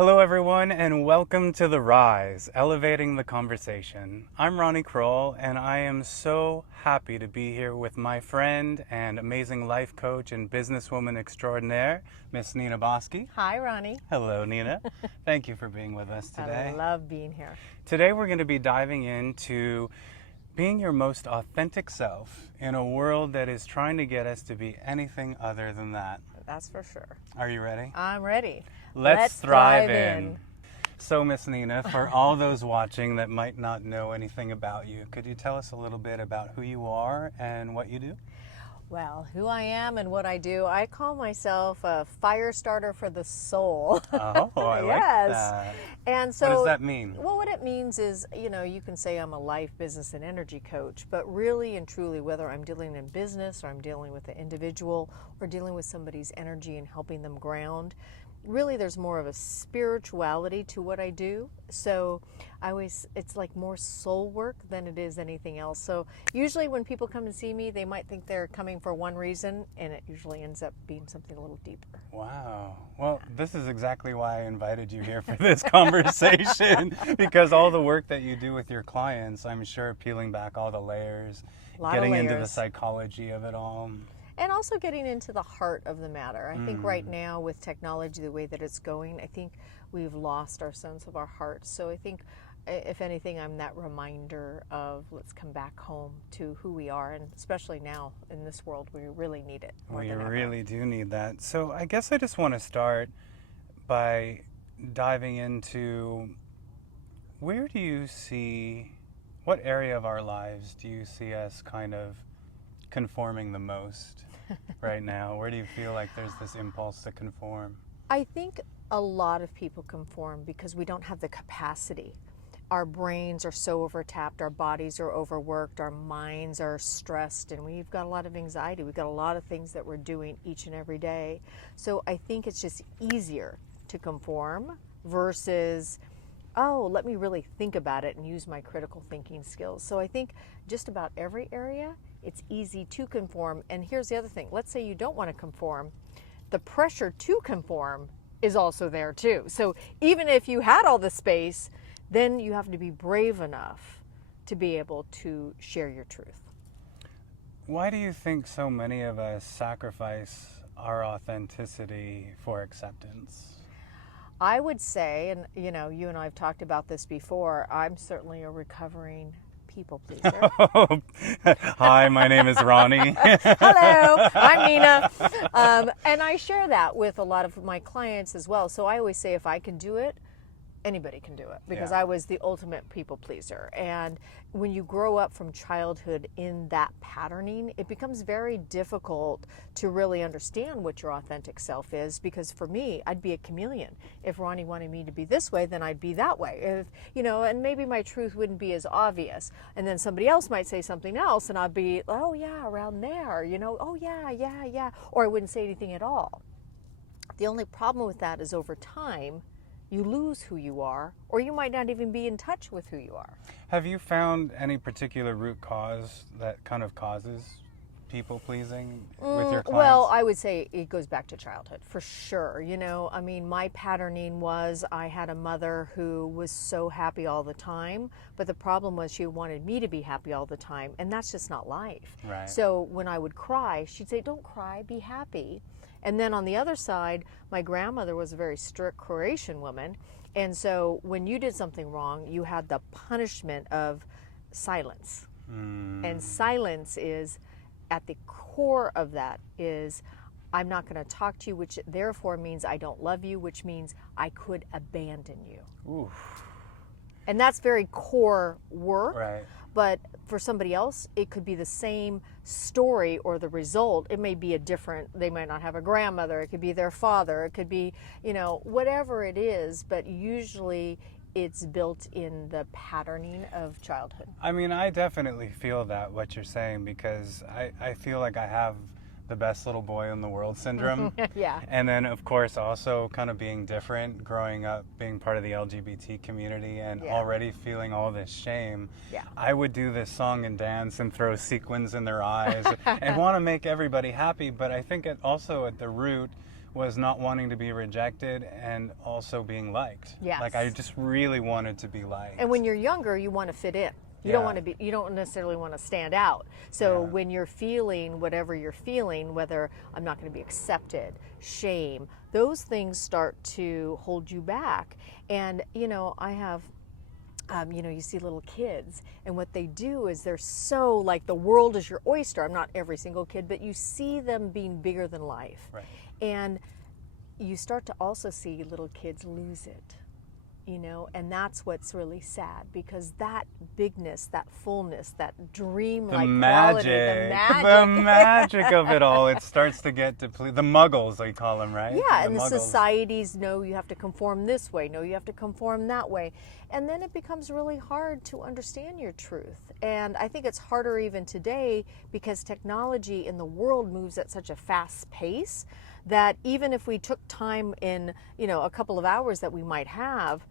Hello, everyone, and welcome to The Rise, Elevating the Conversation. I'm Ronnie Kroell, and I am so happy to be here with my friend and amazing life coach and businesswoman extraordinaire, Miss Nina Boski. Hi, Ronnie. Hello, Nina. Thank you for being with us today. I love being here. Today, we're going to be diving into being your most authentic self in a world that is trying to get us to be anything other than that. That's for sure. Are you ready? I'm ready. Let's thrive in. So, Miss Nina, for all those watching that might not know anything about you, could you tell us a little bit about who you are and what you do? Well, who I am and what I do, I call myself a fire starter for the soul. Oh, I like that. And so, what does that mean? Well, what it means is, you can say I'm a life, business, and energy coach, but really and truly, whether I'm dealing in business or I'm dealing with an individual or dealing with somebody's energy and helping them ground, really there's more of a spirituality to what I do. So it's like more soul work than it is anything else. So usually when people come and see me, they might think they're coming for one reason, and it usually ends up being something a little deeper. Wow. Well, this is exactly why I invited you here for this conversation, because all the work that you do with your clients, I'm sure peeling back all the layers, getting into the psychology of it all. And also getting into the heart of the matter. I think right now with technology, the way that it's going, I think we've lost our sense of our heart. So I think, if anything, I'm that reminder of let's come back home to who we are. And especially now in this world, we really need it more than ever. We really do need that. So I guess I just want to start by diving into what area of our lives do you see us kind of conforming the most right now? Where do you feel like there's this impulse to conform? I think a lot of people conform because we don't have the capacity. Our brains are so overtapped, our bodies are overworked, our minds are stressed, and we've got a lot of anxiety. We've got a lot of things that we're doing each and every day. So I think it's just easier to conform versus, let me really think about it and use my critical thinking skills. So I think just about every area, it's easy to conform. And here's the other thing. Let's say you don't want to conform. The pressure to conform is also there too. So even if you had all the space, then you have to be brave enough to be able to share your truth. Why do you think so many of us sacrifice our authenticity for acceptance? I would say, and you and I have talked about this before, I'm certainly a recovering people pleaser. Hi, my name is Ronnie. Hello, I'm Nina. And I share that with a lot of my clients as well. So I always say if I can do it, anybody can do it, because I was the ultimate people pleaser. And when you grow up from childhood in that patterning, it becomes very difficult to really understand what your authentic self is, because for me, I'd be a chameleon. If Ronnie wanted me to be this way, then I'd be that way. And maybe my truth wouldn't be as obvious. And then somebody else might say something else and I'd be, oh yeah, around there, oh yeah. Or I wouldn't say anything at all. The only problem with that is over time, you lose who you are, or you might not even be in touch with who you are. Have you found any particular root cause that kind of causes people pleasing with your clients? Well, I would say it goes back to childhood for sure. My patterning was I had a mother who was so happy all the time, but the problem was she wanted me to be happy all the time, and that's just not life. Right. So when I would cry, she'd say, "Don't cry, be happy." And then on the other side, my grandmother was a very strict Croatian woman. And so when you did something wrong, you had the punishment of silence. And silence is, at the core of that is, I'm not going to talk to you, which therefore means I don't love you, which means I could abandon you. Oof. And that's very core work. Right. But for somebody else, it could be the same story or the result. It may be they might not have a grandmother. It could be their father. It could be, whatever it is. But usually it's built in the patterning of childhood. I definitely feel what you're saying, because I feel like I have the best little boy in the world syndrome. Yeah. And then, of course, also kind of being different, growing up, being part of the LGBT community, and already feeling all this shame. Yeah. I would do this song and dance and throw sequins in their eyes and want to make everybody happy. But I think also at the root, was not wanting to be rejected and also being liked. Yes. Like, I just really wanted to be liked. And when you're younger, you want to fit in. You don't want to be, you don't necessarily want to stand out. So when you're feeling whatever you're feeling, whether I'm not going to be accepted, shame, those things start to hold you back. And, you know, I have, you know, you see little kids, and what they do is they're so like the world is your oyster. I'm not every single kid, but you see them being bigger than life. Right. And you start to also see little kids lose it. You know, and that's what's really sad, because that bigness, that fullness, that dream-like quality, the magic of it all, it starts to get depleted. The muggles, they call them, right? Yeah, and the societies know you have to conform this way, no, you have to conform that way. And then it becomes really hard to understand your truth. And I think it's harder even today because technology in the world moves at such a fast pace that even if we took time in, you know, a couple of hours that we might have,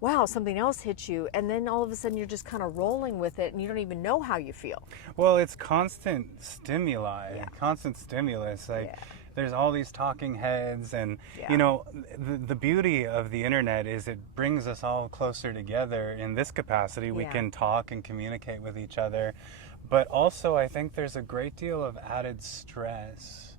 wow, something else hits you, and then all of a sudden you're just kind of rolling with it and you don't even know how you feel. Well, it's constant stimuli, constant stimulus. Like, there's all these talking heads, and you know, the beauty of the internet is it brings us all closer together in this capacity. We can talk and communicate with each other, but also I think there's a great deal of added stress,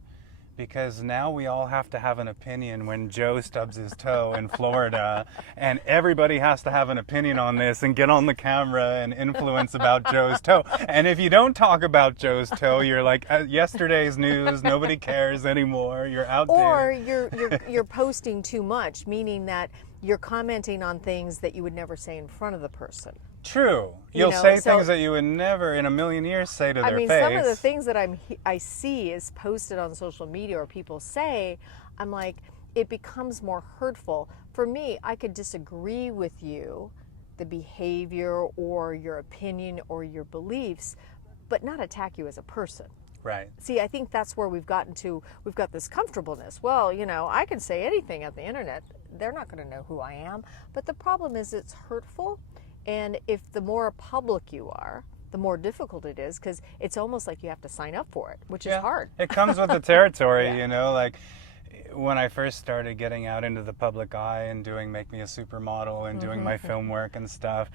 because now we all have to have an opinion when Joe stubs his toe in Florida, and everybody has to have an opinion on this and get on the camera and influence about Joe's toe. And if you don't talk about Joe's toe, you're like yesterday's news, nobody cares anymore, you're out or there. you're posting too much, meaning that you're commenting on things that you would never say in front of the person. True. You'll say things that you would never in a million years say to their face. Some of the things that I see is posted on social media or people say, I'm like, it becomes more hurtful. For me, I could disagree with you, the behavior or your opinion or your beliefs, but not attack you as a person. Right. See, I think that's where we've got this comfortableness. Well, you know, I can say anything at the internet. They're not going to know who I am. But the problem is it's hurtful. And if the more public you are, the more difficult it is, because it's almost like you have to sign up for it, which is hard. It comes with the territory, you know, like when I first started getting out into the public eye and doing Make Me a Supermodel and doing my film work and stuff,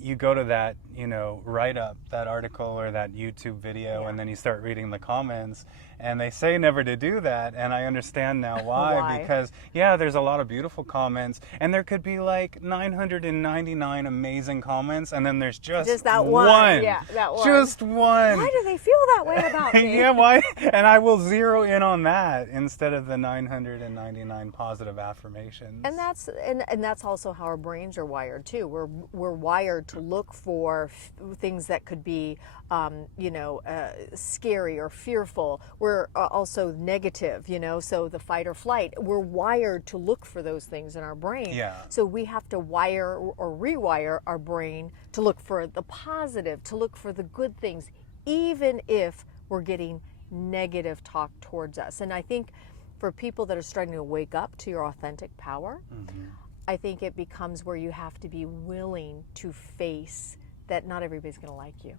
you go to that, you know, write-up, that article or that YouTube video, and then you start reading the comments, and they say never to do that, and I understand now why. Because, there's a lot of beautiful comments, and there could be like 999 amazing comments, and then there's just that one. Yeah, that one. Just one. Why do they feel that way about me? Yeah, why? And I will zero in on that instead of the 999 positive affirmations. And that's also how our brains are wired too. We're wired to look for things that could be, scary or fearful. We're also negative, you know, so the fight or flight. We're wired to look for those things in our brain. Yeah. So we have to wire or rewire our brain to look for the positive, to look for the good things, even if we're getting negative talk towards us. And I think for people that are starting to wake up to your authentic power, I think it becomes where you have to be willing to face that not everybody's going to like you.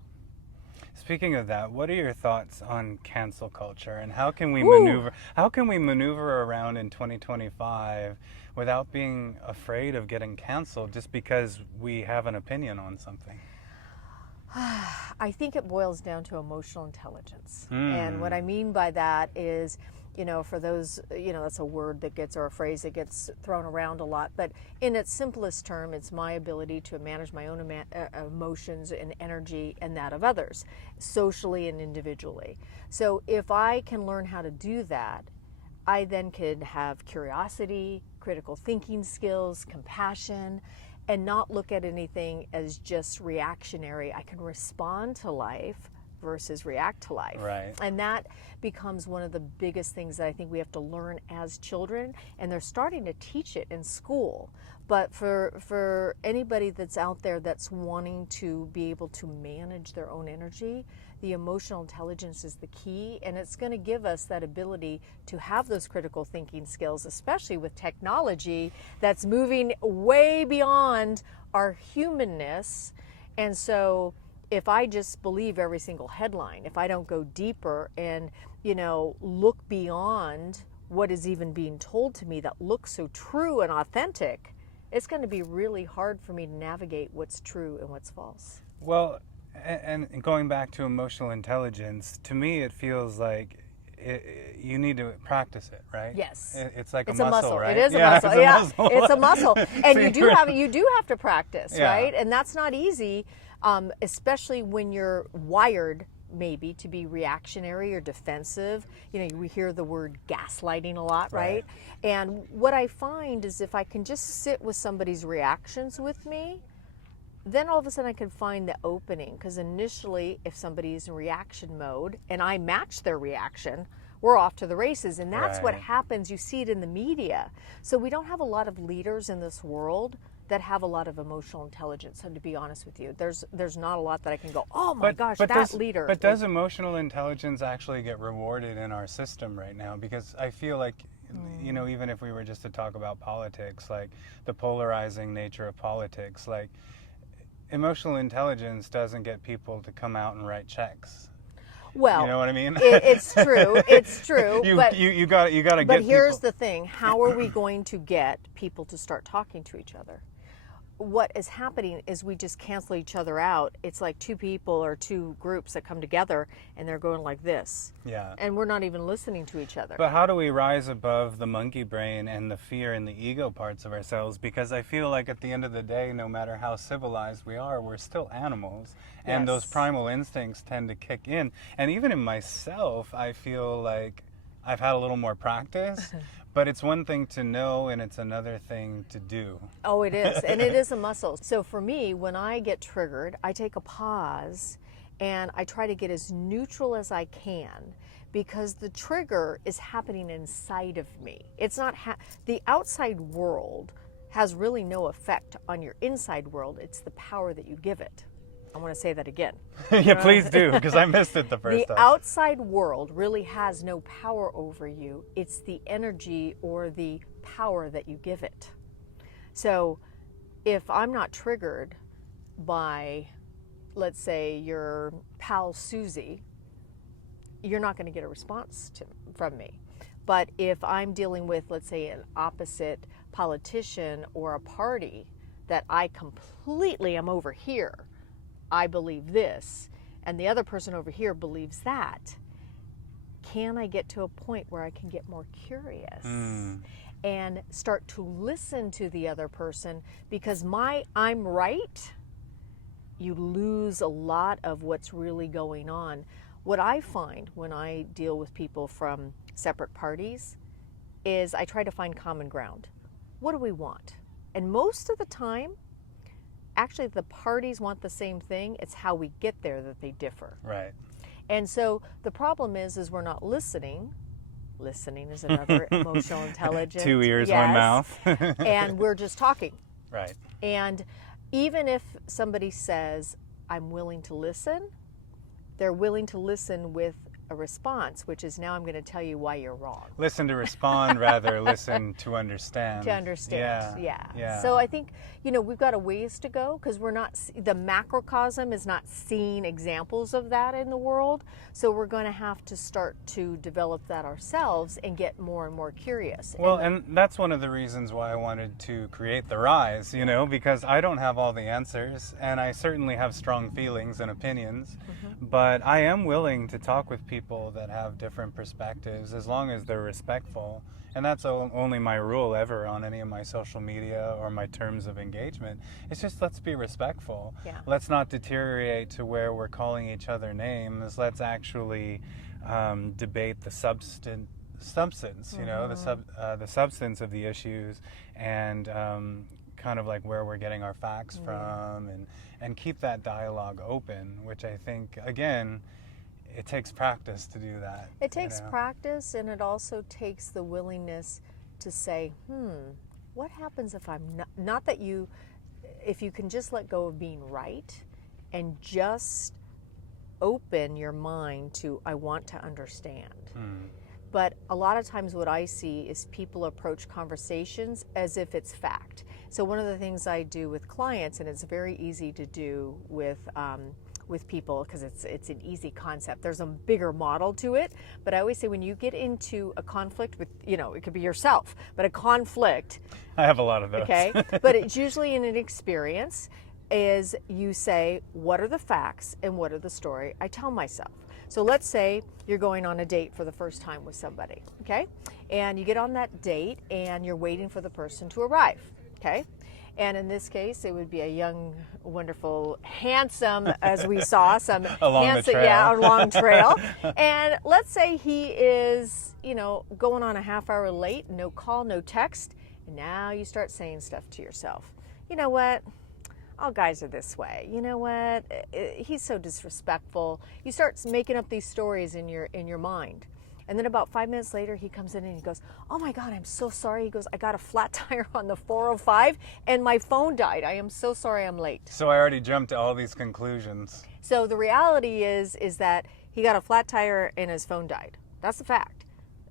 Speaking of that, what are your thoughts on cancel culture, and how can we maneuver around in 2025 without being afraid of getting canceled just because we have an opinion on something? I think it boils down to emotional intelligence. And what I mean by that is, you know, for those, you know, that's a word that gets, or a phrase that gets thrown around a lot, but in its simplest term, it's my ability to manage my own emotions and energy and that of others, socially and individually. So if I can learn how to do that, I then could have curiosity, critical thinking skills, compassion, and not look at anything as just reactionary. I can respond to life versus react to life. Right. And that becomes one of the biggest things that I think we have to learn as children, and they're starting to teach it in school. But for anybody that's out there that's wanting to be able to manage their own energy, the emotional intelligence is the key, and it's going to give us that ability to have those critical thinking skills, especially with technology that's moving way beyond our humanness. And so if I just believe every single headline, if I don't go deeper and, you know, look beyond what is even being told to me that looks so true and authentic, it's going to be really hard for me to navigate what's true and what's false. Well, and going back to emotional intelligence, to me it feels like you need to practice it, right? Yes. It's like It's a muscle, right? It is a muscle. It's a Yeah, muscle. it's a muscle, and So you do have to practice, Yeah. right? And that's not easy, especially when you're wired maybe to be reactionary or defensive. You know, we hear the word gaslighting a lot, right? And what I find is if I can just sit with somebody's reactions with me, then all of a sudden I can find the opening, because initially if somebody is in reaction mode and I match their reaction, we're off to the races. And that's what Right. happens. You see it in the media. So we don't have a lot of leaders in this world that have a lot of emotional intelligence. And to be honest with you, there's not a lot that I can go, oh my gosh, that leader. But does emotional intelligence actually get rewarded in our system right now? Because I feel like, you know, even if we were just to talk about politics, like the polarizing nature of politics, like emotional intelligence doesn't get people to come out and write checks. Well, You know what I mean? it's true. It's true. but you got to get But here's people. the thing, how are we going to get people to start talking to each other? What is happening is we just cancel each other out. It's like two people or two groups that come together and they're going like this. Yeah. And we're not even listening to each other. But how do we rise above the monkey brain and the fear and the ego parts of ourselves? Because I feel like at the end of the day, no matter how civilized we are, we're still animals. And those Yes. primal instincts tend to kick in. And even in myself, I feel like I've had a little more practice. But it's one thing to know and it's another thing to do. Oh, it is. And it is a muscle. So for me, when I get triggered, I take a pause and I try to get as neutral as I can, because the trigger is happening inside of me. It's not, the outside world has really no effect on your inside world. It's the power that you give it. I want to say that again. Yeah, please do, because I missed it the first The time. outside world really has no power over you. It's the energy or the power that you give it. So if I'm not triggered by, let's say, your pal Susie, you're not going to get a response from me. But if I'm dealing with, let's say, an opposite politician or a party that I completely am over here, I believe this, and the other person over here believes that, can I get to a point where I can get more curious and start to listen to the other person? Because I'm right, you lose a lot of what's really going on. What I find when I deal with people from separate parties is I try to find common ground. What do we want? And most of the time, actually the parties want the same thing. It's how we get there that they differ. Right. And so the problem is we're not listening. Listening is another emotional intelligence. 2 ears, Yes. one mouth. And we're just talking. Right. And even if somebody says, I'm willing to listen, they're willing to listen with a response, which is, now I'm going to tell you why you're wrong. Listen to respond, rather listen to understand. To understand, Yeah. yeah. So I think, we've got a ways to go, because we're not, the macrocosm is not seeing examples of that in the world. So we're going to have to start to develop that ourselves and get more and more curious. Well, and that's one of the reasons why I wanted to create The Rise, because I don't have all the answers, and I certainly have strong feelings and opinions, but I am willing to talk with people that have different perspectives, as long as they're respectful. And that's only my rule ever on any of my social media or my terms of engagement. It's just, let's be respectful. Yeah. Let's not deteriorate to where we're calling each other names. Let's actually debate the substance, the substance of the issues, and kind of like where we're getting our facts from, and keep that dialogue open, which I think, again, it takes practice to do that. It takes practice, and it also takes the willingness to say, what happens if I'm not that you, if you can just let go of being right and just open your mind to, I want to understand. But a lot of times what I see is people approach conversations as if it's fact. So one of the things I do with clients, and it's very easy to do with with people because it's an easy concept. There's a bigger model to it, but I always say when you get into a conflict with, it could be yourself, but a conflict. I have a lot of those. Okay, but it's usually in an experience is you say, what are the facts and what are the story I tell myself? So let's say you're going on a date for the first time with somebody, okay? And you get on that date and you're waiting for the person to arrive, okay? And in this case, it would be a young, wonderful, handsome, as we saw, some along handsome, the trail. yeah, along trail. And let's say he is, going on a half hour late, no call, no text. And now you start saying stuff to yourself. You know what? All guys are this way. You know what? He's so disrespectful. You start making up these stories in your mind. And then about 5 minutes later, he comes in and he goes, oh my God, I'm so sorry. He goes, I got a flat tire on the 405 and my phone died. I am so sorry I'm late. So I already jumped to all these conclusions. So the reality is that he got a flat tire and his phone died. That's the fact.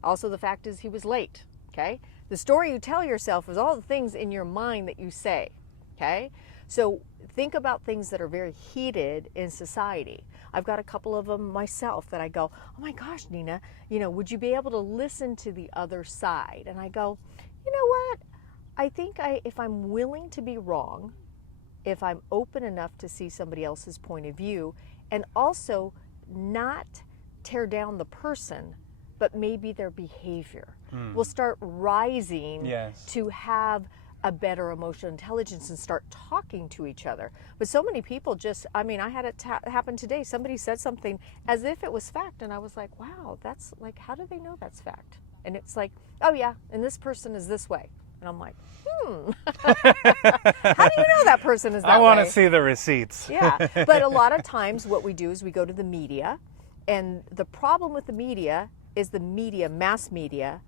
Also, the fact is he was late, okay? The story you tell yourself is all the things in your mind that you say, okay? So think about things that are very heated in society. I've got a couple of them myself that I go, oh my gosh, Nina, would you be able to listen to the other side? And I go, you know what? I think if I'm willing to be wrong, if I'm open enough to see somebody else's point of view, and also not tear down the person, but maybe their behavior will start rising to have a better emotional intelligence and start talking to each other. But so many people I had it happen today. Somebody said something as if it was fact, and I was like, wow, that's like, how do they know that's fact? And it's like, oh yeah, and this person is this way. And I'm like, how do you know that person is that way? I want to see the receipts. Yeah, but a lot of times what we do is we go to the media, and the problem with the media is mass media,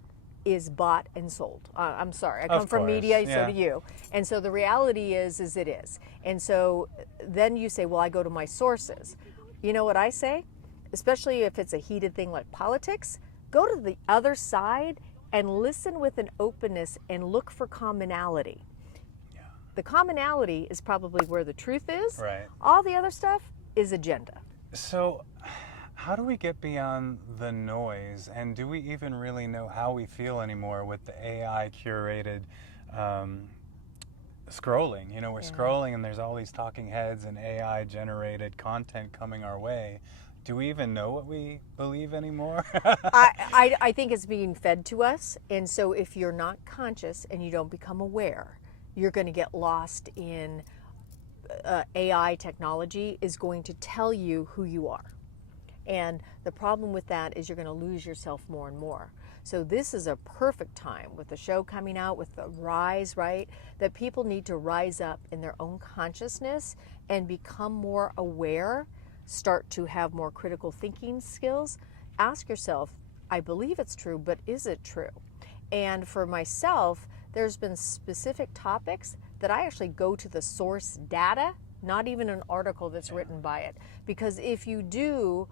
is bought and sold. I'm sorry, I come from media, so do you. And so the reality is it is. And so then you say, well, I go to my sources. You know what I say? Especially if it's a heated thing like politics, go to the other side and listen with an openness and look for commonality. Yeah. The commonality is probably where the truth is. Right. All the other stuff is agenda. So how do we get beyond the noise, and do we even really know how we feel anymore with the AI-curated scrolling? We're scrolling and there's all these talking heads and AI-generated content coming our way. Do we even know what we believe anymore? I think it's being fed to us, and so if you're not conscious and you don't become aware, you're going to get lost in AI technology is going to tell you who you are. And the problem with that is you're going to lose yourself more and more. So this is a perfect time with the show coming out, with the rise, right? That people need to rise up in their own consciousness and become more aware, start to have more critical thinking skills. Ask yourself, I believe it's true, but is it true? And for myself, there's been specific topics that I actually go to the source data, not even an article that's written by it. Because if you do,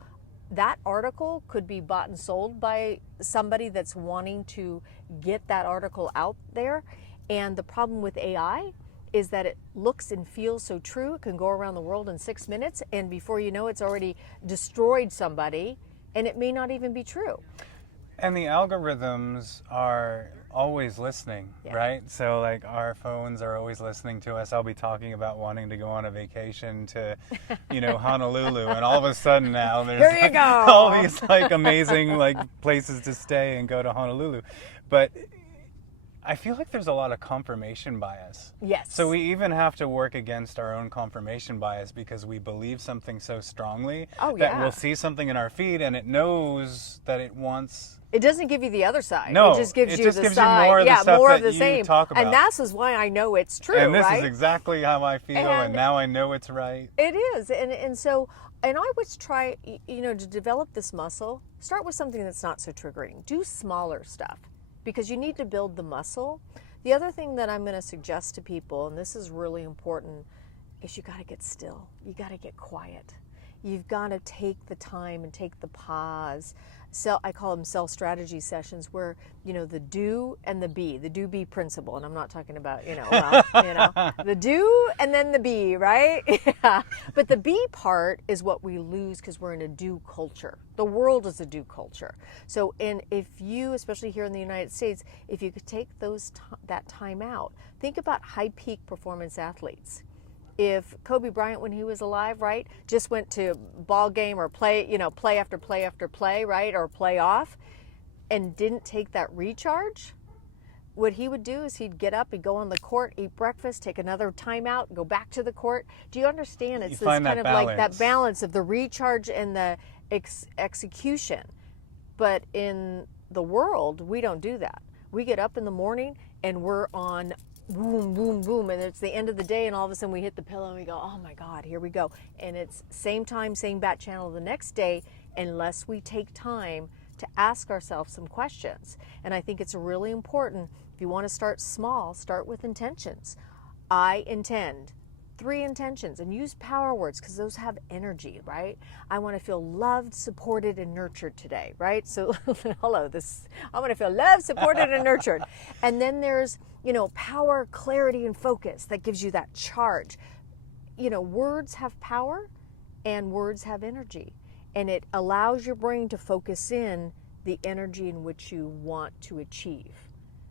that article could be bought and sold by somebody that's wanting to get that article out there. And the problem with AI is that it looks and feels so true. It can go around the world in 6 minutes, and before you know, it's already destroyed somebody, and it may not even be true. And the algorithms are always listening, right? So like our phones are always listening to us. I'll be talking about wanting to go on a vacation to, Honolulu, and all of a sudden now there's all these amazing places to stay and go to Honolulu. But I feel like there's a lot of confirmation bias. Yes. So we even have to work against our own confirmation bias because we believe something so strongly that we'll see something in our feed and it knows that it wants. It doesn't give you the other side. No, it just gives you the gives side. You more of the stuff more that of the you same. talk about. And that's why I know it's true. And this right? is exactly how I feel, and now I know it's right. It is, and so, and I would try, to develop this muscle. Start with something that's not so triggering. Do smaller stuff, because you need to build the muscle. The other thing that I'm going to suggest to people, and this is really important, is you got to get still. You got to get quiet. You've got to take the time and take the pause. So I call them self-strategy sessions, where, you know, the do and the be, the do-be principle. And I'm not talking about, the do and then the be, right? Yeah. But the be part is what we lose because we're in a do culture. The world is a do culture. So, if you, especially here in the United States, if you could take that time out, think about high peak performance athletes. If Kobe Bryant, when he was alive, right, just went to ball game or play after play after play, right, or play off, and didn't take that recharge, what he would do is he'd get up, he'd go on the court, eat breakfast, take another timeout, go back to the court. Do you understand? It's this kind of like that balance of the recharge and the execution. But in the world, we don't do that. We get up in the morning and we're on boom, boom, boom, and it's the end of the day, and all of a sudden we hit the pillow and we go, oh my God, here we go. And it's same time, same bat channel the next day, unless we take time to ask ourselves some questions. And I think it's really important, if you want to start small, start with intentions. I intend. 3 intentions, and use power words because those have energy, right? I want to feel loved, supported, and nurtured today, right? So, I want to feel loved, supported, and nurtured. And then there's, power, clarity, and focus that gives you that charge. Words have power and words have energy, and it allows your brain to focus in the energy in which you want to achieve.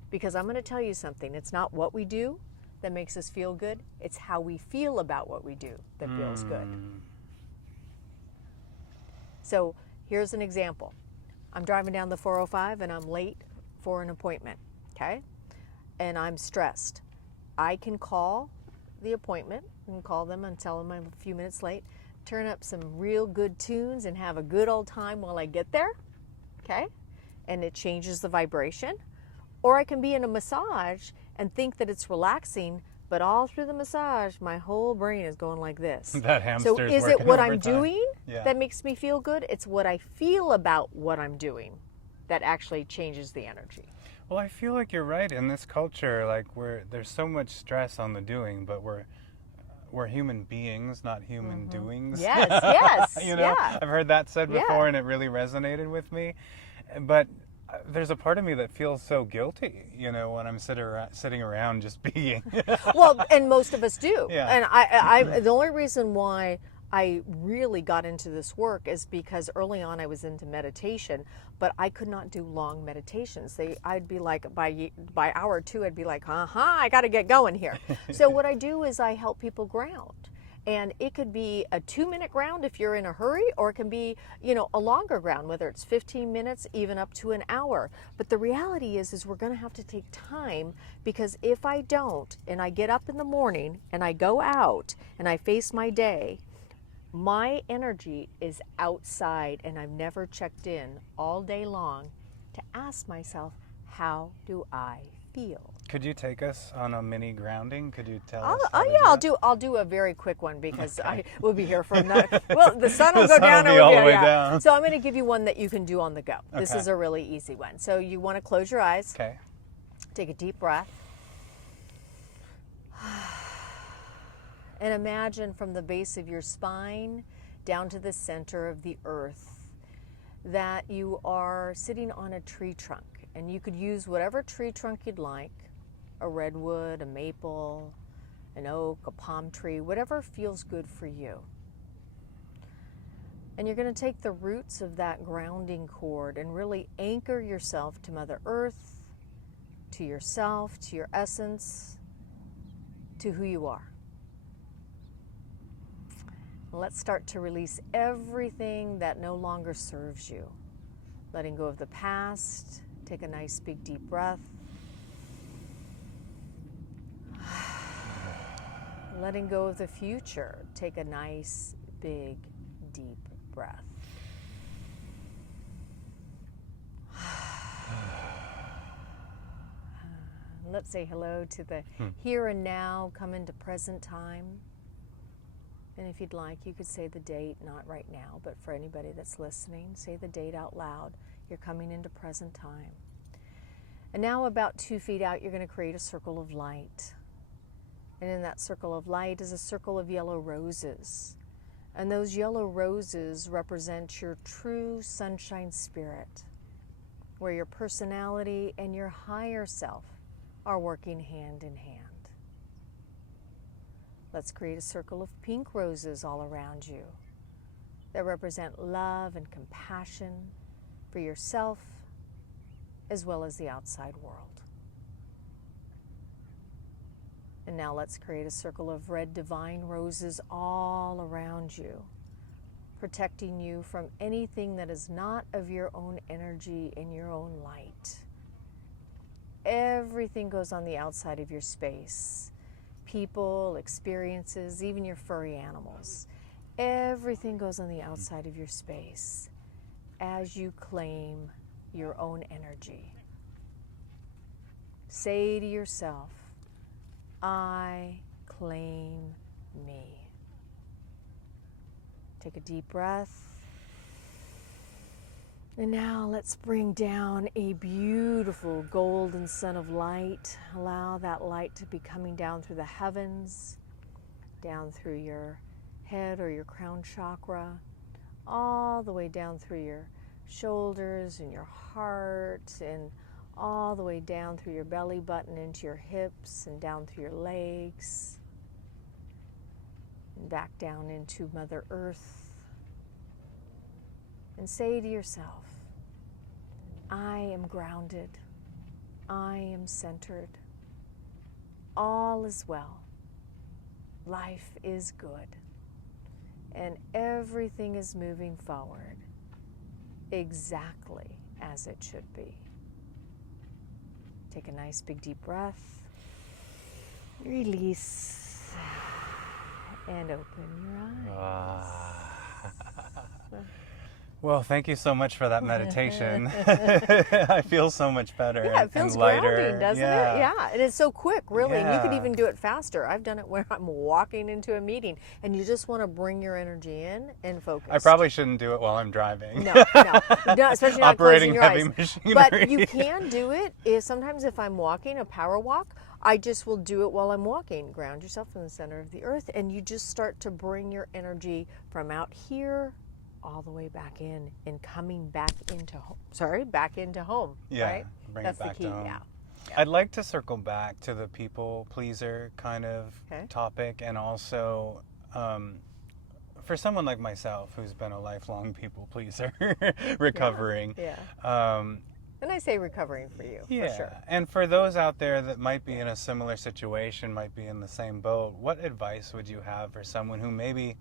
Because I'm going to tell you something, it's not what we do that makes us feel good, it's how we feel about what we do that feels good. So here's an example. I'm driving down the 405 and I'm late for an appointment, okay? And I'm stressed. I can call the appointment and call them and tell them I'm a few minutes late, turn up some real good tunes and have a good old time while I get there, okay? And it changes the vibration. Or I can be in a massage and think that it's relaxing, but all through the massage, my whole brain is going like this. That hamster's So is it what I'm overtime. doing Yeah. that makes me feel good? It's what I feel about what I'm doing that actually changes the energy. Well, I feel like you're right. In this culture, like there's so much stress on the doing, but we're human beings, not human doings. Yes, yes. Yeah. I've heard that said before, and it really resonated with me. But there's a part of me that feels so guilty, when I'm sitting around just being. Well, and most of us do. Yeah. And I the only reason why I really got into this work is because early on I was into meditation, but I could not do long meditations. I'd be like, by hour 2, I'd be like, I got to get going here. So what I do is I help people ground. And it could be a 2-minute ground if you're in a hurry, or it can be, a longer ground, whether it's 15 minutes, even up to an hour. But the reality is we're going to have to take time, because if I don't, and I get up in the morning and I go out and I face my day, my energy is outside, and I've never checked in all day long to ask myself, how do I feel? Could you take us on a mini grounding? Could you tell us? I'll do a very quick one, because I will be here for another. Well, the sun will go down. Will be all the way down. So I'm going to give you one that you can do on the go. Okay. This is a really easy one. So you want to close your eyes. Okay. Take a deep breath. And imagine from the base of your spine down to the center of the earth that you are sitting on a tree trunk. And you could use whatever tree trunk you'd like, a redwood, a maple, an oak, a palm tree, whatever feels good for you. And you're going to take the roots of that grounding cord and really anchor yourself to Mother Earth, to yourself, to your essence, to who you are. Let's start to release everything that no longer serves you. Letting go of the past. Take a nice big deep breath. Letting go of the future. Take a nice big deep breath. Let's say hello to the here and now. Come into present time. And if you'd like, you could say the date, not right now, but for anybody that's listening, say the date out loud. You're coming into present time. And now about 2 feet out, you're going to create a circle of light. And in that circle of light is a circle of yellow roses. And those yellow roses represent your true sunshine spirit, where your personality and your higher self are working hand in hand. Let's create a circle of pink roses all around you that represent love and compassion for yourself as well as the outside world. And now let's create a circle of red divine roses all around you, protecting you from anything that is not of your own energy and your own light. Everything goes on the outside of your space. People, experiences, even your furry animals. Everything goes on the outside of your space as you claim your own energy. Say to yourself, I claim me. Take a deep breath. And now let's bring down a beautiful golden sun of light. Allow that light to be coming down through the heavens, down through your head or your crown chakra, all the way down through your shoulders and your heart, and all the way down through your belly button into your hips and down through your legs, and back down into Mother Earth. And say to yourself, I am grounded, I am centered, all is well, life is good, and everything is moving forward exactly as it should be. Take a nice big deep breath, release, and open your eyes. Well, thank you so much for that meditation. I feel so much better. Yeah, it feels and lighter. grounding, doesn't Yeah. it? Yeah, and it's so quick, really. And you could Yeah. even do it faster. I've done it where I'm walking into a meeting, and you just want to bring your energy in and focus. I probably shouldn't do it while I'm driving. No, especially not Operating closing your heavy eyes. machinery. But you can do it. Sometimes if I'm walking a power walk, I just will do it while I'm walking. Ground yourself in the center of the earth, and you just start to bring your energy from out here all the way back in and coming back into home. Back into home. Yeah, right? bring That's it back the key. to home. Yeah. I'd like to circle back to the people pleaser kind of Okay. topic, and also for someone like myself who's been a lifelong people pleaser, recovering. Yeah. And I say recovering for you, Yeah, for sure. and for those out there that might be in a similar situation, might be in the same boat, what advice would you have for someone who maybe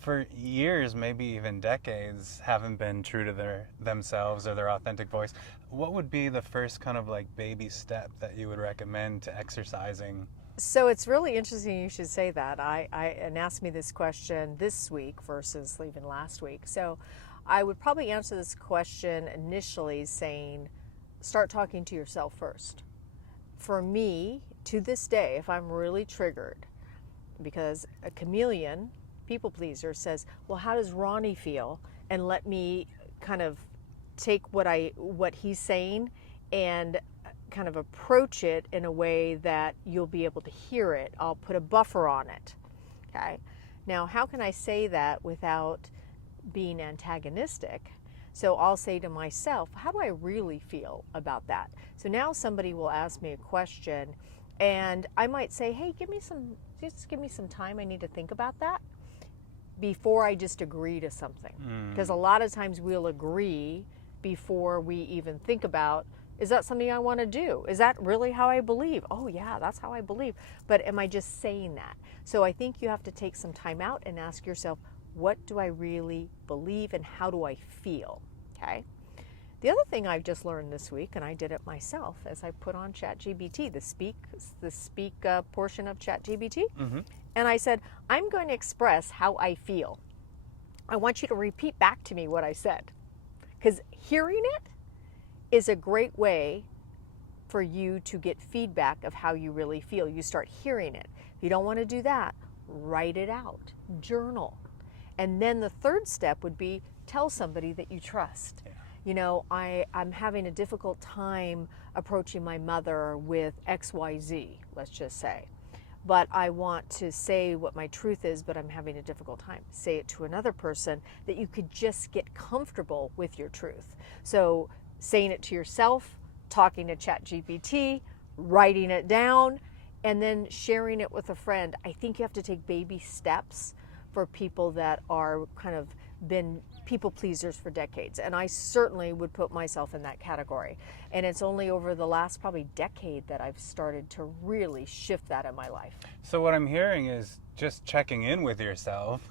for years, maybe even decades, haven't been true to themselves or their authentic voice? What would be the first kind of like baby step that you would recommend to exercising? So it's really interesting you should say that. And asked me this question this week versus even last week. So I would probably answer this question initially saying, start talking to yourself first. For me, to this day, if I'm really triggered, because a chameleon, people pleaser, says, well, how does Ronnie feel? And let me kind of take what he's saying and kind of approach it in a way that you'll be able to hear it. I'll put a buffer on it. Okay. Now, how can I say that without being antagonistic? So I'll say to myself, how do I really feel about that? So now somebody will ask me a question, and I might say, hey, give me some time. I need to think about that before I just agree to something. Because a lot of times we'll agree before we even think about, is that something I want to do? Is that really how I believe? Oh yeah, that's how I believe. But am I just saying that? So I think you have to take some time out and ask yourself, what do I really believe and how do I feel? Okay. The other thing I've just learned this week, and I did it myself, as I put on ChatGPT, the speak portion of ChatGPT, and I said, I'm going to express how I feel. I want you to repeat back to me what I said, because hearing it is a great way for you to get feedback of how you really feel. You start hearing it. If you don't want to do that, write it out, journal. And then the third step would be tell somebody that you trust. Yeah. You know, I'm having a difficult time approaching my mother with XYZ, let's just say. but I want to say what my truth is, but I'm having a difficult time. Say it to another person, that you could just get comfortable with your truth. So saying it to yourself, talking to ChatGPT, writing it down, and then sharing it with a friend. I think you have to take baby steps for people that are kind of been people pleasers for decades. And I certainly would put myself in that category. And it's only over the last probably decade that I've started to really shift that in my life. So what I'm hearing is just checking in with yourself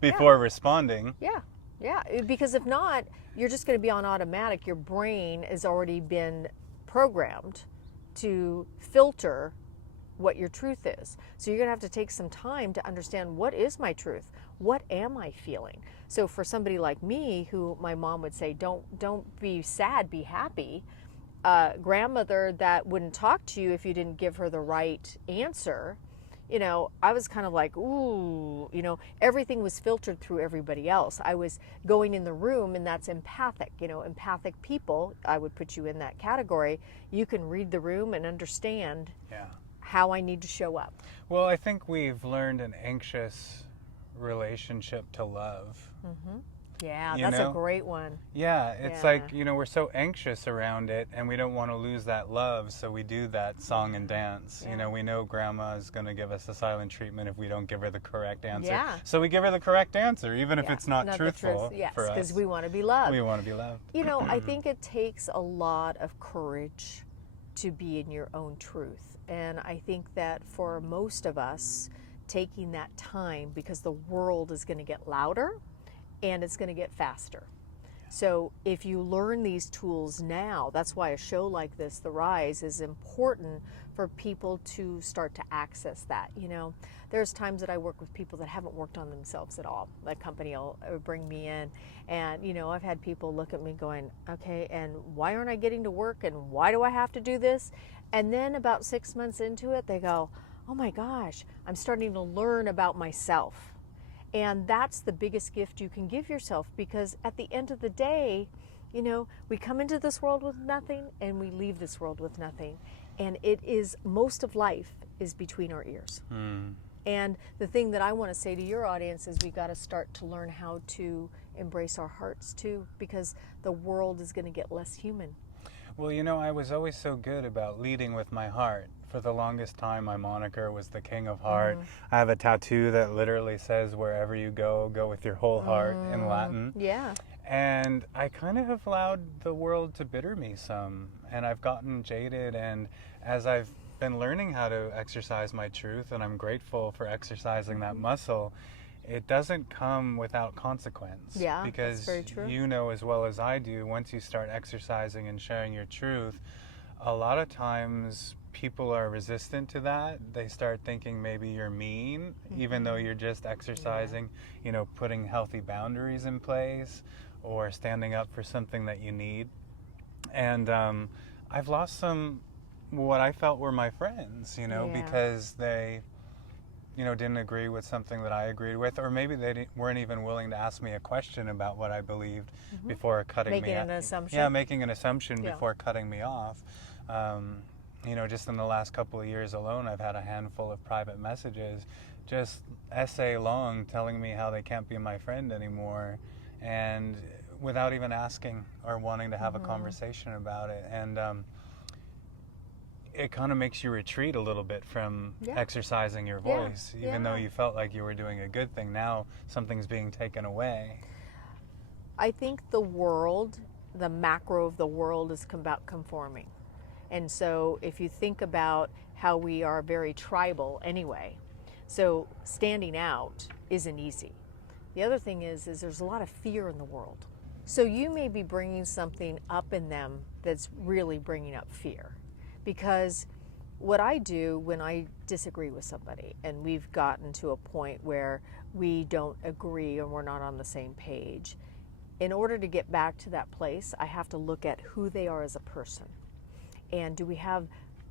before responding. Yeah. Yeah. Because if not, you're just going to be on automatic. Your brain has already been programmed to filter what your truth is. So you're going to have to take some time to understand, what is my truth? What am I feeling? So for somebody like me, who my mom would say, don't be sad, be happy. Grandmother that wouldn't talk to you if you didn't give her the right answer. You know, I was kind of like, ooh, you know, everything was filtered through everybody else. I was going in the room, and that's empathic. You know, empathic people, I would put you in that category. You can read the room and understand how I need to show up. Well, I think we've learned an anxious relationship to love. Mm-hmm. Yeah, that's a great one. Yeah, it's like, you know, we're so anxious around it, and we don't want to lose that love, so we do that song and dance. You know, we know grandma is going to give us a silent treatment if we don't give her the correct answer. Yeah. So we give her the correct answer, even if it's not truthful yes, for us. because we want to be loved. We want to be loved. You know, I think it takes a lot of courage to be in your own truth. And I think that for most of us, taking that time, because the world is going to get louder and it's going to get faster. So if you learn these tools now, that's why a show like this, The Rise, is important for people to start to access that. You know, there's times that I work with people that haven't worked on themselves at all. The company will bring me in, and, you know, I've had people look at me going, okay, and why aren't I getting to work, and why do I have to do this? And then about 6 months into it, they go, oh my gosh, I'm starting to learn about myself. And that's the biggest gift you can give yourself, because at the end of the day, you know, we come into this world with nothing and we leave this world with nothing. And it is, most of life is between our ears. And the thing that I want to say to your audience is, we got to start to learn how to embrace our hearts too, because the world is going to get less human. Well, you know, I was always so good about leading with my heart. For the longest time, my moniker was the King of Heart. I have a tattoo that literally says, wherever you go, go with your whole heart, in Latin. Yeah. And I kind of have allowed the world to bitter me some. And I've gotten jaded. And as I've been learning how to exercise my truth, and I'm grateful for exercising that muscle, it doesn't come without consequence. Yeah, because that's very true. You know as well as I do, once you start exercising and sharing your truth, a lot of times people are resistant to that. They start thinking maybe you're mean, even though you're just exercising, you know, putting healthy boundaries in place or standing up for something that you need. And I've lost some, what I felt were my friends, you know, because they, you know, didn't agree with something that I agreed with, or maybe they weren't even willing to ask me a question about what I believed before cutting me off. Making an assumption. Yeah, making an assumption before cutting me off. You know, just in the last couple of years alone, I've had a handful of private messages, just essay long, telling me how they can't be my friend anymore, and without even asking or wanting to have a conversation about it. And it kind of makes you retreat a little bit from exercising your voice, even though you felt like you were doing a good thing. Now something's being taken away. I think the world, the macro of the world, is about conforming. And so if you think about how we are very tribal anyway, so standing out isn't easy. The other thing is there's a lot of fear in the world. So you may be bringing something up in them that's really bringing up fear. Because what I do when I disagree with somebody, and we've gotten to a point where we don't agree and we're not on the same page, in order to get back to that place, I have to look at who they are as a person. And do we have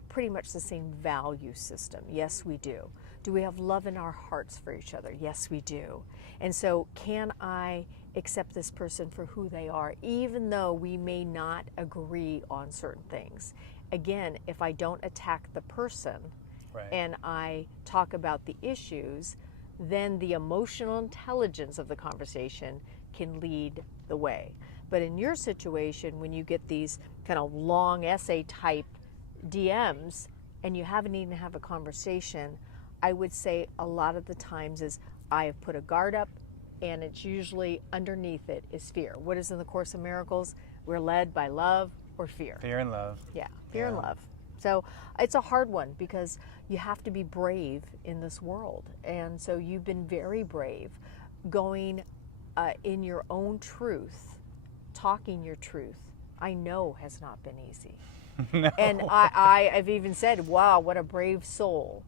pretty much the same value system? Yes, we do. Do we have love in our hearts for each other? Yes, we do. And so can I accept this person for who they are, even though we may not agree on certain things? Again, if I don't attack the person, and I talk about the issues, then the emotional intelligence of the conversation can lead the way. But in your situation, when you get these kind of long essay type DMs and you haven't even have a conversation, I would say a lot of the times is I have put a guard up, and it's usually underneath it is fear. What is in the Course of Miracles? We're led by love or fear. Fear and love. Yeah, fear and love. So it's a hard one because you have to be brave in this world. And so you've been very brave going in your own truth, talking your truth. I know has not been easy. No. And I've even said, wow, what a brave soul.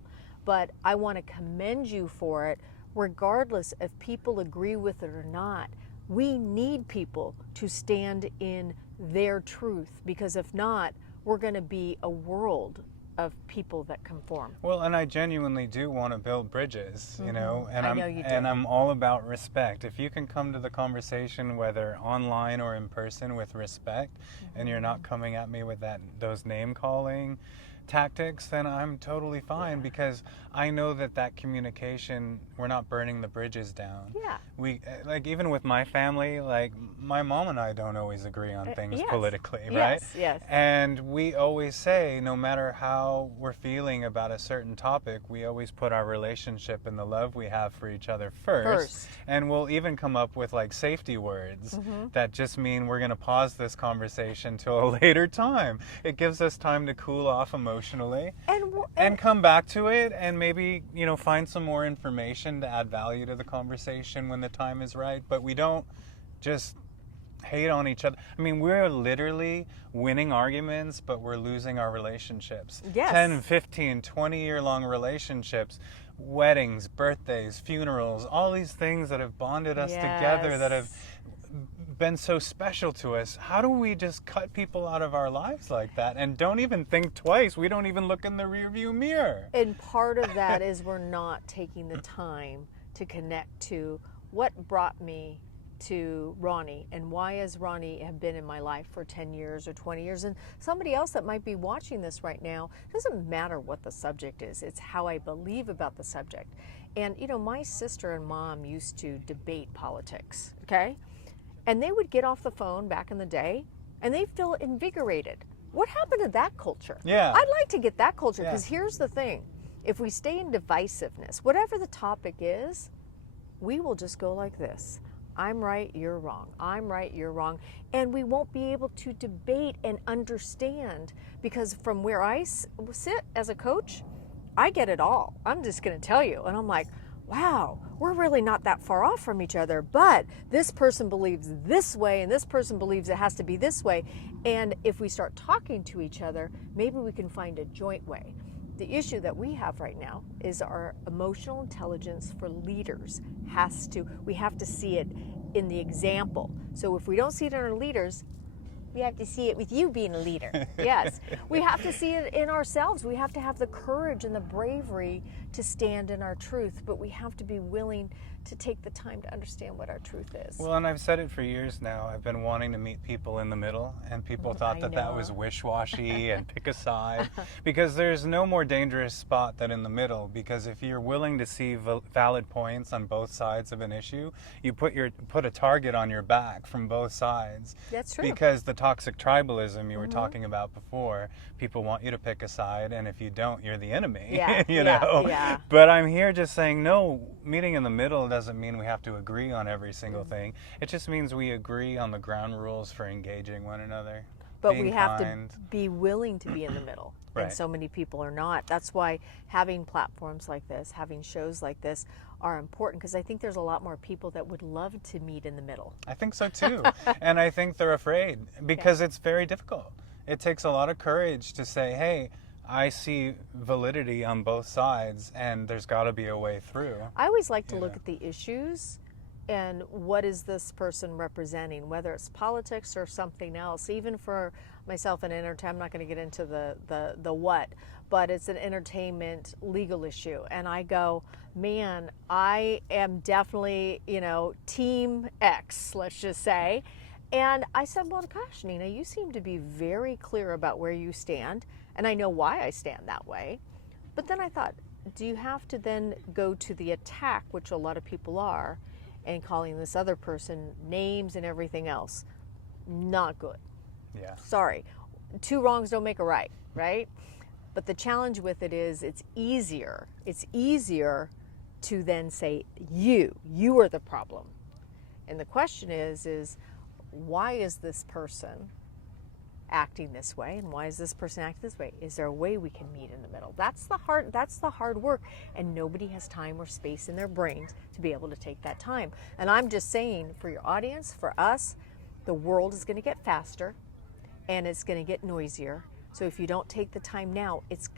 But I want to commend you for it, regardless if people agree with it or not. We need people to stand in their truth, because if not, we're going to be a world of people that conform. Well, and I genuinely do want to build bridges, you know, and I know you do. and I'm all about respect. If you can come to the conversation, whether online or in person, with respect, and you're not coming at me with those name calling tactics, then I'm totally fine, because I know that communication, we're not burning the bridges down. Yeah. We, like, even with my family, like, my mom and I don't always agree on things yes. politically, right? Yes, yes. And we always say, no matter how we're feeling about a certain topic, we always put our relationship and the love we have for each other first. And we'll even come up with, like, safety words that just mean we're going to pause this conversation till a later time. It gives us time to cool off emotionally and come back to it, and maybe, you know, find some more information to add value to the conversation when the time is right. But we don't just hate on each other. I mean, we're literally winning arguments, but we're losing our relationships. Yes. 10, 15, 20-year-long relationships, weddings, birthdays, funerals, all these things that have bonded us together, that have been so special to us. How do we just cut people out of our lives like that and don't even think twice? We don't even look in the rearview mirror. And part of that is we're not taking the time to connect to what brought me to Ronnie, and why has Ronnie have been in my life for 10 years or 20 years. And somebody else that might be watching this right now, it doesn't matter what the subject is, it's how I believe about the subject. And you know, my sister and mom used to debate politics, okay? And they would get off the phone back in the day and they feel invigorated. What happened to that culture? Yeah. I'd like to get that culture, because here's the thing. If we stay in divisiveness, whatever the topic is, we will just go like this. I'm right, you're wrong. I'm right, you're wrong. And we won't be able to debate and understand, because from where I sit as a coach, I get it all. I'm just going to tell you. And I'm like, wow, we're really not that far off from each other, but this person believes this way and this person believes it has to be this way. And if we start talking to each other, maybe we can find a joint way. The issue that we have right now is our emotional intelligence for leaders we have to see it in the example. So if we don't see it in our leaders, we have to see it with you being a leader. Yes. We have to see it in ourselves. We have to have the courage and the bravery to stand in our truth, but we have to be willing to take the time to understand what our truth is. Well, and I've said it for years now. I've been wanting to meet people in the middle, and people thought that was wish-washy and pick a side, because there's no more dangerous spot than in the middle. Because if you're willing to see valid points on both sides of an issue, you put a target on your back from both sides. That's true. Because the toxic tribalism you were talking about before, people want you to pick a side, and if you don't, you're the enemy. Yeah, you know. Yeah. But I'm here just saying, no, meeting in the middle doesn't mean we have to agree on every single thing. It just means we agree on the ground rules for engaging one another. But we have to be willing to be in the middle. Right. And so many people are not. That's why having platforms like this, having shows like this are important, because I think there's a lot more people that would love to meet in the middle. I think so too. And I think they're afraid, because it's very difficult. It takes a lot of courage to say, hey, I see validity on both sides, and there's got to be a way through. I always like to look at the issues and what is this person representing, whether it's politics or something else. Even for myself in entertainment, I'm not going to get into the what, but it's an entertainment legal issue. And I go, man, I am definitely, team X, let's just say. And I said, well, gosh, Nina, you seem to be very clear about where you stand. And I know why I stand that way. But then I thought, do you have to then go to the attack, which a lot of people are, and calling this other person names and everything else? Not good. Yeah. Sorry. Two wrongs don't make a right, right? But the challenge with it is it's easier. It's easier to then say, you are the problem. And the question is why is this person acting this way, and why is this person acting this way? Is there a way we can meet in the middle? That's the hard work, and nobody has time or space in their brains to be able to take that time. And I'm just saying, for your audience, for us, the world is going to get faster and it's going to get noisier. So if you don't take the time now, it's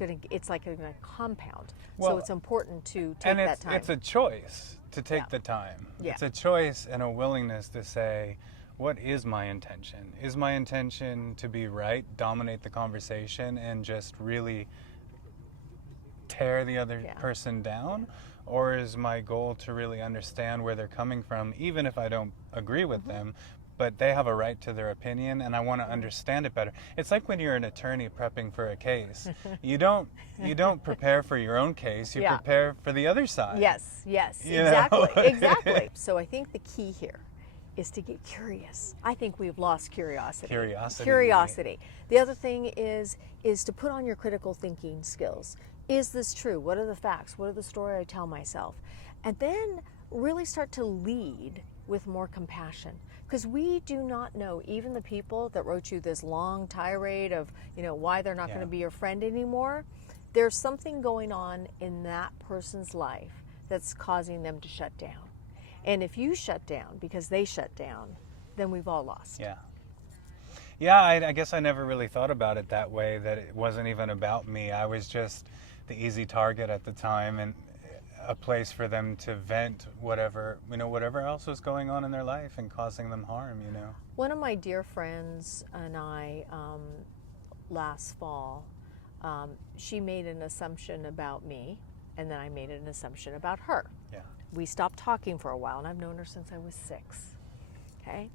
like a compound. So it's important to take that time. And it's a choice to take the time. Yeah. It's a choice and a willingness to say, what is my intention? Is my intention to be right, dominate the conversation, and just really tear the other person down? Or is my goal to really understand where they're coming from, even if I don't agree with them, but they have a right to their opinion, and I want to understand it better. It's like when you're an attorney prepping for a case. You don't prepare for your own case, you prepare for the other side. Yes, You exactly, know? exactly. So I think the key here is to get curious. I think we've lost curiosity. Curiosity. The other thing is to put on your critical thinking skills. Is this true? What are the facts? What are the story I tell myself? And then really start to lead with more compassion. Because we do not know, even the people that wrote you this long tirade of, why they're not going to be your friend anymore, there's something going on in that person's life that's causing them to shut down. And if you shut down because they shut down, then we've all lost. Yeah, I guess I never really thought about it that way, that it wasn't even about me. I was just the easy target at the time, and a place for them to vent whatever else was going on in their life and causing them harm. One of my dear friends and I, last fall, she made an assumption about me, and then I made an assumption about her. We stopped talking for a while, and I've known her since I was 6. Okay?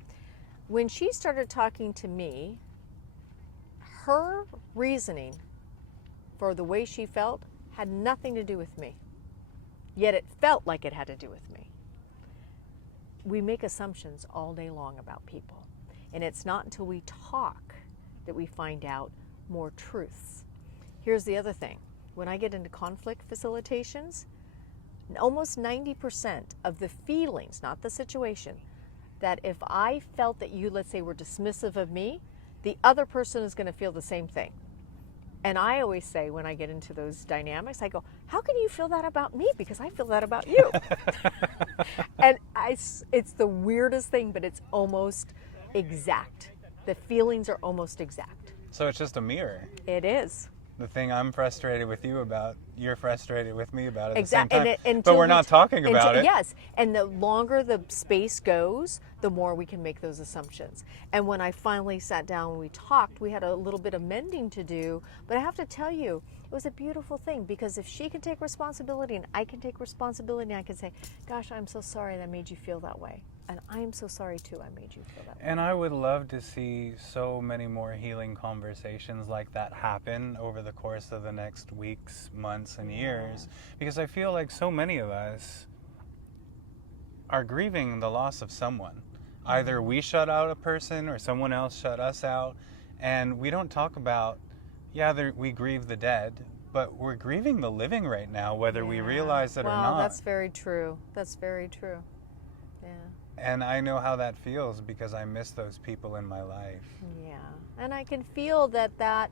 When she started talking to me, her reasoning for the way she felt had nothing to do with me. Yet it felt like it had to do with me. We make assumptions all day long about people. And it's not until we talk that we find out more truths. Here's the other thing. When I get into conflict facilitations, almost 90% of the feelings, not the situation, that if I felt that you, let's say, were dismissive of me, the other person is going to feel the same thing. And I always say, when I get into those dynamics, I go, how can you feel that about me? Because I feel that about you. And it's the weirdest thing, but it's almost exact. The feelings are almost exact. So it's just a mirror. It is. The thing I'm frustrated with you about, you're frustrated with me about at Exactly. the same time. But we're not talking about it. Yes. And the longer the space goes, the more we can make those assumptions. And when I finally sat down and we talked, we had a little bit of mending to do. But I have to tell you, it was a beautiful thing, because if she can take responsibility and I can take responsibility, and I can say, gosh, I'm so sorry that made you feel that way. And I am so sorry too, I made you feel that way. And I would love to see so many more healing conversations like that happen over the course of the next weeks, months, and years, because I feel like so many of us are grieving the loss of someone. Either we shut out a person or someone else shut us out, and we don't talk about, we grieve the dead, but we're grieving the living right now, whether we realize it or not. That's very true. That's very true. Yeah. And I know how that feels because I miss those people in my life. Yeah. And I can feel that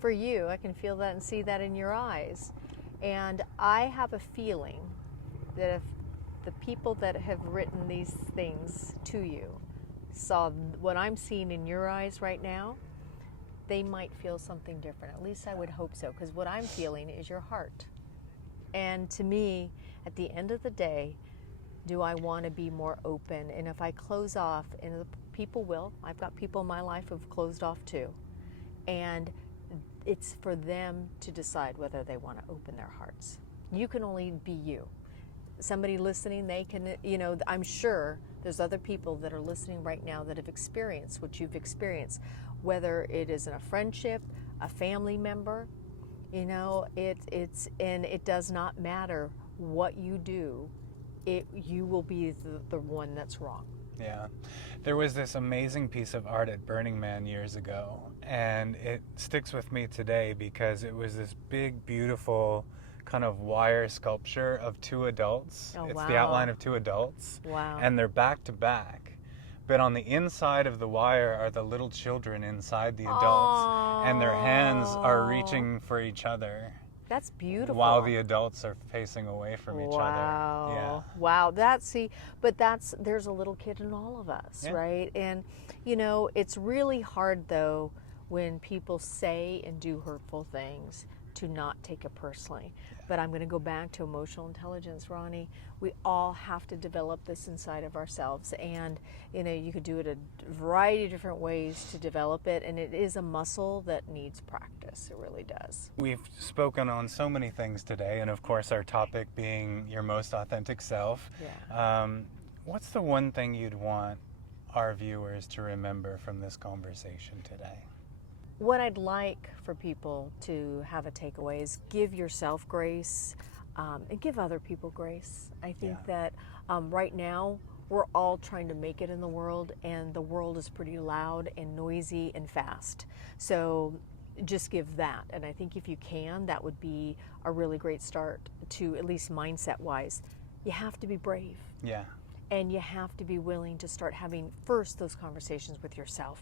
for you, I can feel that and see that in your eyes. And I have a feeling that if the people that have written these things to you saw what I'm seeing in your eyes right now, they might feel something different. At least I would hope so, because what I'm feeling is your heart. And to me, at the end of the day, do I want to be more open? And if I close off, and the people will, I've got people in my life who've closed off too. And it's for them to decide whether they want to open their hearts. You can only be you. Somebody listening, they can, I'm sure there's other people that are listening right now that have experienced what you've experienced, whether it is in a friendship, a family member. You know, it does not matter what you do, you will be the one that's wrong. Yeah. There was this amazing piece of art at Burning Man years ago, and it sticks with me today because it was this big, beautiful kind of wire sculpture of two adults. Oh, It's wow. the outline of two adults. Wow. And they're back to back. But on the inside of the wire are the little children inside the adults, and their hands are reaching for each other. That's beautiful. While the adults are facing away from each other. Yeah. Wow. There's a little kid in all of us, right? And, you know, it's really hard, though, when people say and do hurtful things to not take it personally. But I'm going to go back to emotional intelligence, Ronnie. We all have to develop this inside of ourselves. And, you know, you could do it a variety of different ways to develop it. And it is a muscle that needs practice. It really does. We've spoken on so many things today. And of course, our topic being your most authentic self. Yeah. What's the one thing you'd want our viewers to remember from this conversation today? What I'd like for people to have a takeaway is give yourself grace and give other people grace. I think that right now we're all trying to make it in the world, and the world is pretty loud and noisy and fast. So just give that. And I think if you can, that would be a really great start to, at least mindset-wise. You have to be brave. Yeah. And you have to be willing to start having first those conversations with yourself.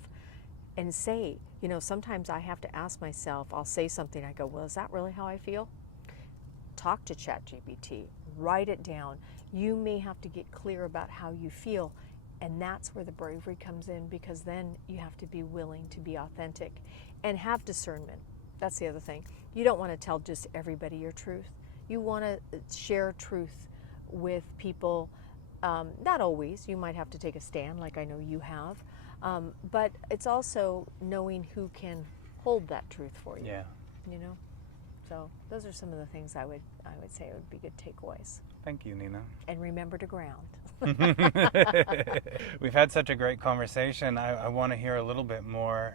And say, you know, sometimes I have to ask myself, I'll say something, I go, well, is that really how I feel? Talk to ChatGPT, write it down. You may have to get clear about how you feel, and that's where the bravery comes in, because then you have to be willing to be authentic and have discernment. That's the other thing. You don't want to tell just everybody your truth. You want to share truth with people, not always. You might have to take a stand like I know you have. But it's also knowing who can hold that truth for you. Yeah. You know? So those are some of the things I would say would be good takeaways. Thank you, Nina. And remember to ground. We've had such a great conversation. I want to hear a little bit more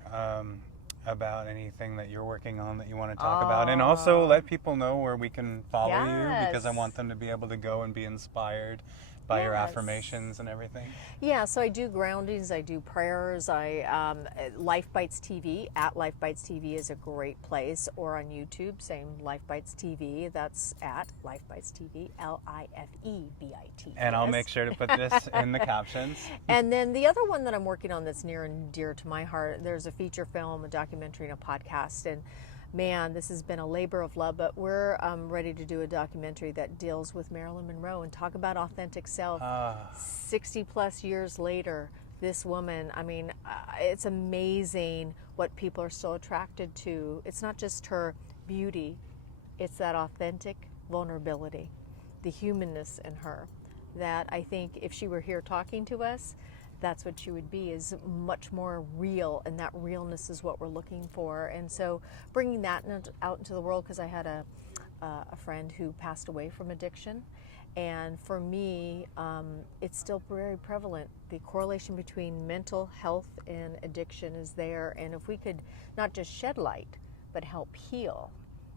about anything that you're working on that you want to talk about. And also let people know where we can follow you, because I want them to be able to go and be inspired by your affirmations and everything. Yeah, so I do groundings, I do prayers, Life Bites TV, at Life Bites TV is a great place, or on YouTube, same Life Bites TV, that's at Life Bites TV, LIFEBITES. And I'll make sure to put this in the captions. And then the other one that I'm working on that's near and dear to my heart, there's a feature film, a documentary, and a podcast, and man, this has been a labor of love, but we're ready to do a documentary that deals with Marilyn Monroe and talk about authentic self. 60 plus years later, this woman, I mean, it's amazing what people are so attracted to. It's not just her beauty, it's that authentic vulnerability, the humanness in her, that I think if she were here talking to us, that's what she would be, is much more real, and that realness is what we're looking for. And so bringing that out into the world, because I had a friend who passed away from addiction, and for me, it's still very prevalent. The correlation between mental health and addiction is there, and if we could not just shed light, but help heal,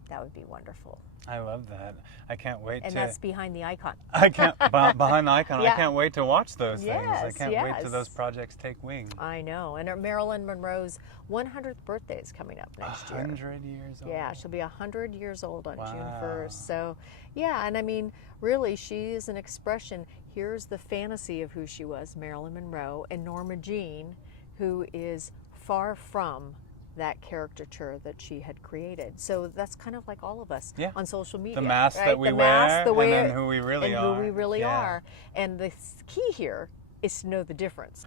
that would be wonderful. I love that. I can't wait and that's behind the icon. I can't, behind the icon, Yeah. I can't wait to watch those things. I Yes, can't wait till yes. those projects take wing. I know. And Marilyn Monroe's 100th birthday is coming up next year. 100 years old. Yeah, she'll be 100 years old on June Wow. 1st. So, yeah, and I mean, really, she is an expression. Here's the fantasy of who she was, Marilyn Monroe, and Norma Jean, who is far from that caricature that she had created. So that's kind of like all of us on social media. The mask right? that we the wear, mask, the way, and then who we really are. Who we really Yeah. are. And the key here is to know the difference.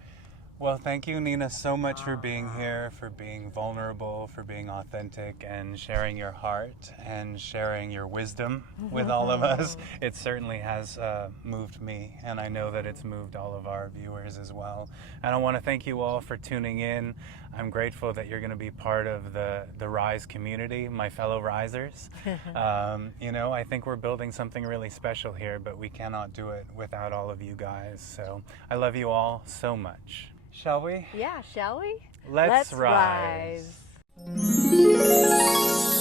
Well, thank you, Nina, so much for being here, for being vulnerable, for being authentic, and sharing your heart and sharing your wisdom with all of us. It certainly has moved me, and I know that it's moved all of our viewers as well. And I want to thank you all for tuning in. I'm grateful that you're going to be part of the Rise community, my fellow risers. You know, I think we're building something really special here, but we cannot do it without all of you guys. So I love you all so much. Shall we? Yeah, shall we? Let's rise. rise.